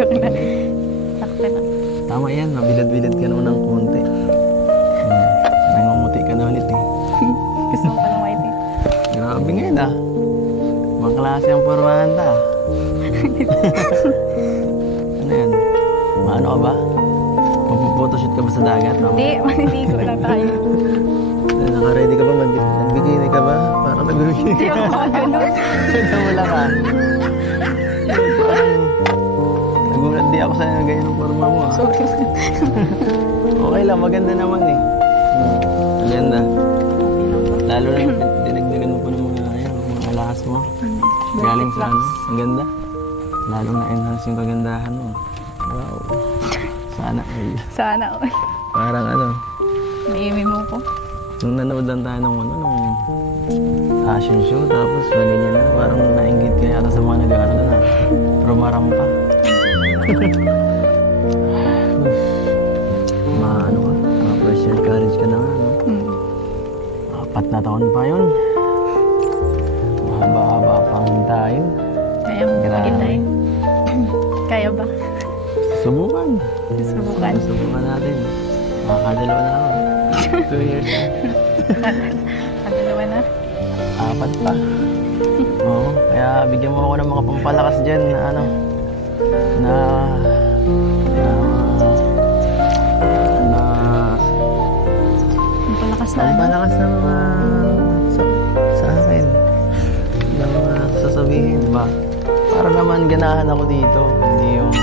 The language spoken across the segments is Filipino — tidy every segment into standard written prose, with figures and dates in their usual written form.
Joke na. Sakto lang. Tama yan, mabilad-bilad ka naman ng konti. Nangunguti ka na ulit eh. Gusto mo palang white eh. Grabe ngayon ah. Ibang klase ang pormahan ta. Ano yan? Maano ka ba? Magpo-photoshoot ka ba sa dagat? Hindi, maniligo lang tayo. Naka-ready ka ba? Nagbikini ka ba? Parang nagbikini Hindi ka. ako mga ganun. Wala ka. Parang nagulat di ako sa'yo na ganyan ang forma mo ah. Sorry. Okay lang, maganda naman eh. Maganda. Lalo na dinagdagan mo pa ng mga alahas mo. Galing sa ano, ang ganda. Lalo na enhance yung kagandahan mo. Wow. Sana ay. Sana. Parang ano. Maimi mo ko. Nung nanood lang tayo ng ano, nung fashion show, tapos ganyan na, parang nainggit ka yata sa mga nag-aaral na. Pero marampa. Ano ka? First year college ka na nga, no? 4 na taon pa yun. Mahaba-haba pang hintayin. Kaya mo maghintayin. Kaya ba? Subukan. Subukan. Subukan natin. Makakadalawa na ako. 2 years na. Kadalawa na. 4 pa. Oo. Kaya bigyan mo ako ng mga pampalakas dyan na ano. Pampalakas na ano? Pampalakas na mga sa akin. Na mga sasabihin ba? Para naman ganahan ako dito. Hindi yung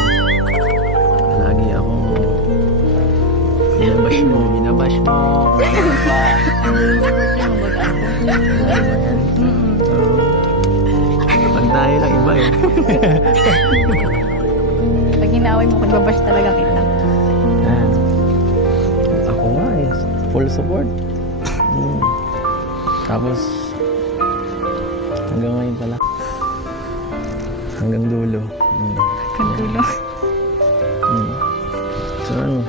lagi akong binabash mo. Pag tayo lang iba eh. Pag hinaway mo, kagbabash talaga kita. Ako nga eh. Full support. Tapos hanggang ngayon pala. Hanggang dulo. Hanggang dulo. So ano?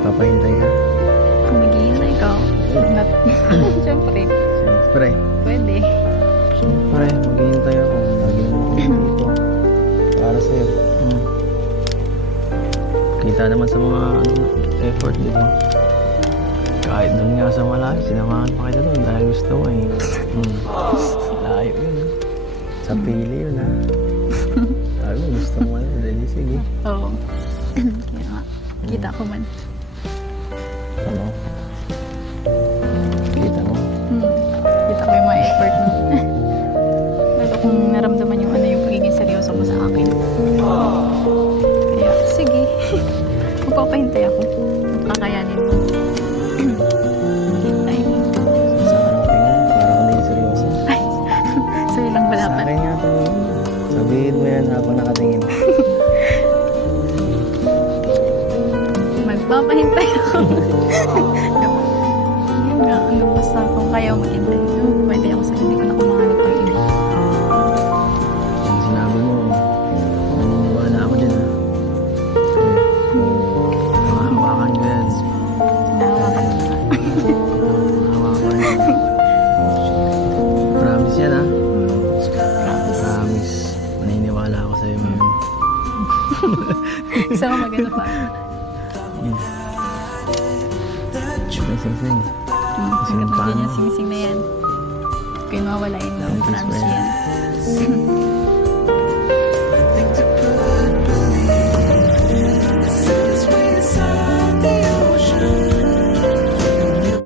Papahintay ka? Kung naghihintay ka, siyempre. Siyempre. Pwede. Siyempre, maghihintay ako. Lagi naman ako dito. Para sa'yo. Kita naman sa mga effort dito. Kahit doon nga sa malayo, sinamahan pa kita doon dahil gusto mo eh. Layo yun. Sa pili yun ha. Sabi mo, gusto mo na. Dali, sige. Oo. Kaya nga. Kita ko man. Ano? Kita mo? Kita ko yung mga effort mo. Lalo kung naramdaman yung ano yung pagiging seryoso mo sa akin. Kaya, sige. Magpapahintay ako. Kakayanin mo. Hintay. Sa karating, para ka din seryoso. Ay, sa'yo lang pala Sa pa. akin nga ito. Sabihin mo yan habang nakatingin. Magpapahintay ako. Yun nga, basta kung kaya mo maghintay. Pwede ako sa'yo, hindi ko na kumahanap ng iba. Yung sinabi mo, naniniwala ako dyan ha. Hawakan ko yan. Nahawakan mo na. Hawakan yan. Promise yan ha. Promise. Naniniwala ako sa'yo ngayon. Gusto mo magano pa? May sing-sing. Sikat na din yung sing-sing na yan. Kaya mawala yun lang. Promise yan.